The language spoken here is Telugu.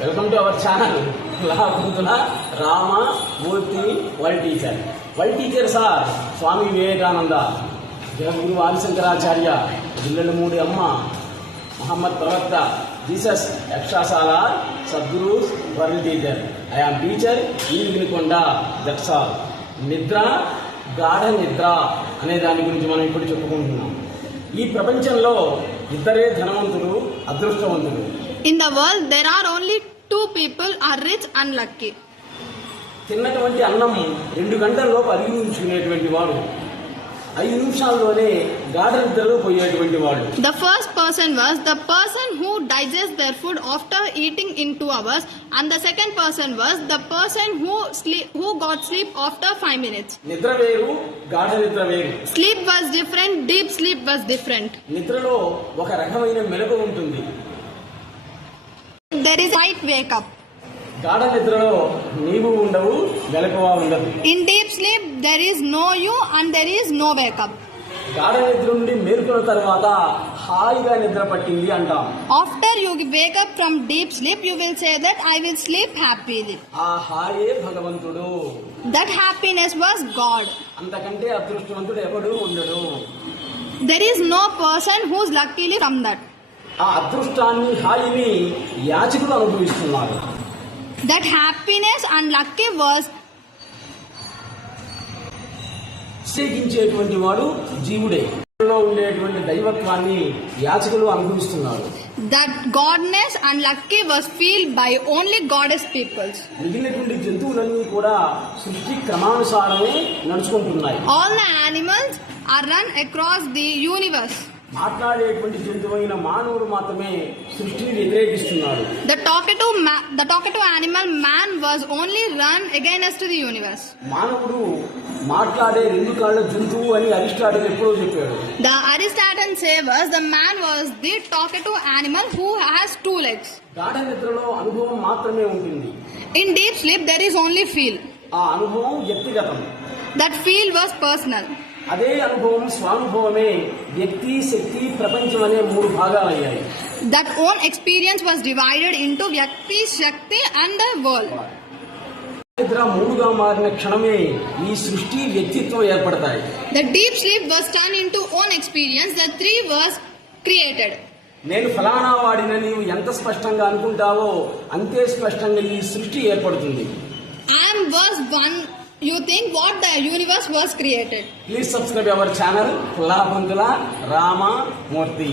Welcome to our channel Labhantula Ramamurthy world teacher. World teacher sir Swami Vivekananda, Jagadguru Adi Shankaracharya, Jillellamudi Amma, Mohammed ప్రవక్త, జీసస్, యక్షాశాల, Sadhguru world teacher. I am teacher ఈ వినుకొండ. That's all. నిద్ర, గాఢ నిద్ర అనే దాని గురించి మనం ఇప్పుడు చెప్పుకుంటున్నాం. ఈ ప్రపంచంలో ఇద్దరే ధనవంతులు, అదృష్టవంతులు. In the world, there are only two people are rich and lucky. తిన్నటువంటి అన్నం 2 గంటల్లోపు అరిగించుకునేటువంటి వాడు, 5 నిమిషాల్లోనే గాఢ నిద్రలో పోయేటువంటి వాడు. The first person was the person who digests their food after eating in 2 hours, and the second person was the person who got sleep after 5 minutes. నిద్ర వేరు, గాఢ నిద్ర వేరు. Sleep was different, deep sleep was different. నిద్రలో ఒక రకమైన మెలకువ ఉంటుంది. There is light wake up. గాఢ నిద్రలో నీవు ఉండవు, మెలకువ ఉండదు. In deep sleep there is no you and there is no wake up. గాఢ నిద్ర నుండి మేలుకున్న తర్వాత హాయిగా నిద్ర పట్టింది అంటాం. After you wake up from deep sleep, you will say that I will sleep happily. ఆ హాయే భగవంతుడు. That happiness was God. అంతకంటే అదృష్టవంతుడు ఎవడు ఉండడు. There is no person who is luckily from that. ఆ అదృష్టాన్ని, హాయిని యాచకులు అనుభవిస్తున్నారు. That happiness and lucky was సేకించేటువంటి వాడు జీవుడే. ఉండేటువంటి దైవత్వాన్ని యాచకులు అనుభవిస్తున్నారు. that godness and lucky was felt by only goddess peoples. మిగిలినటువంటి జంతువులన్నీ కూడా సృష్టి క్రమానుసారమే నడుచుకుంటున్నాయి. All the animals are run across the universe. మాట్లాడేటువంటి జంతువైన మానవుడు మాత్రమే సృష్టిని వ్యతిరేకిస్తున్నాడు. The talkative animal man was only run against the universe. మానవుడు మాట్లాడే 2 కాళ్ళ జంతువు అని అరిస్టాటిల్ ఎప్పుడో చెప్పాడు. The Aristotle says the man was the talkative animal who has 2 legs. గాఢ నిద్రలో అనుభవం మాత్రమే ఉంటుంది. In deep sleep there is only feel. ఆ అనుభవం వ్యక్తిగతం. That feel was personal. అదే అనుభవం, స్వానుభవమే వ్యక్తి, శక్తి, ప్రపంచం అనే 3 భాగాలయ్యాయి. That own experience was divided into Vyakti, Shakti and the world. నిద్ర 3గా మారిన క్షణమే ఈ సృష్టి, వ్యక్తిత్వం ఏర్పడతాయి. The deep sleep was turned into own experience. The 3 was created. నేను ఫలానా వాడిన నీవు ఎంత స్పష్టంగా అనుకుంటావో అంతే స్పష్టంగా ఈ సృష్టి ఏర్పడుతుంది. I am was one. You think what the universe was created. Please subscribe our channel లాభంతుల Ramamurthy.